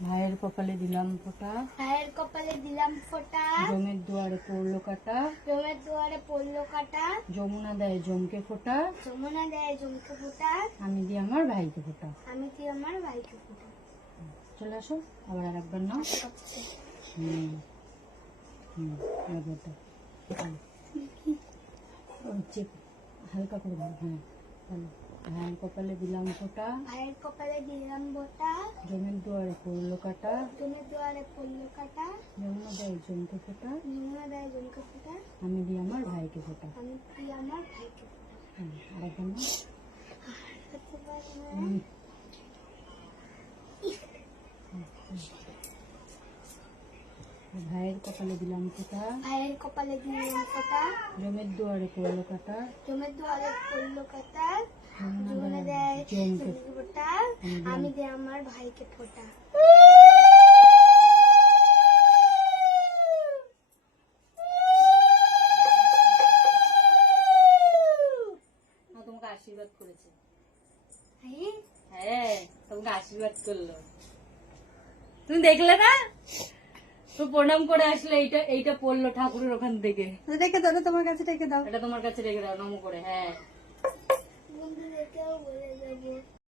ভাইয়ের কপালে দিলাম ফোঁটা, ভাইয়ের কপালে দিলাম ফোঁটা, জমের দুয়ারে পড়লো কাটা, জমের দুয়ারে পড়লো কাটা, যমুনা দেয় জমকে ফোঁটা, যমুনা দেয় জমকে ফোঁটা, আমি দিই আমার ভাইকে ফোঁটা। আমি দিই আমার ভাইকে ফোঁটা। চলে আসো, আবার আর একবার নাও। হুম হুম এবার দাও। হচ্ছে হালকা করে দাও। হ্যাঁ ভালো। ভাইয়ের কপালে দিলাম ফোঁটা, ভাইয়ের কপালে দিলাম ফোঁটা, জমের দুয়ারে পড়লো কাটা, জমের দুয়ারে পড়লো কাটা, যমুনা দেয় জমকে ফোঁটা, যমুনা দেয় জমকে ফোঁটা, আমি দিই আমার ভাইকে ফোঁটা। আমি দিই আমার ভাইকে ফোঁটা। আর একবার নাও। হতে পারে না। হুম। ভাইয়ের কপালে দিলাম ফোঁটা, ভাইয়ের কপালে দিলাম ফোঁটা, জমের দুয়ারে পড়লো কাটা, জমের দুয়ারে পড়লো কাটা, যমুনা যমুনা দেয় দেয় জমকে জমকে ফোঁটা, আমি দিই আমার ভাইকে ফোঁটা। তোমাকে আশীর্বাদ করেছে। হ্যাঁ, হ্যাঁ তোমাকে আশীর্বাদ করলো, তুমি দেখলে না? তো প্রণাম করে আসলে এইটা এইটা পড়লো ঠাকুরের ওখান থেকে। রেখে দাও, তোমার কাছে রেখে দাও। এটা তোমার কাছে রেখে দাও নমো করে। হ্যাঁ বন্ধুদেরকেও বলে দেবো।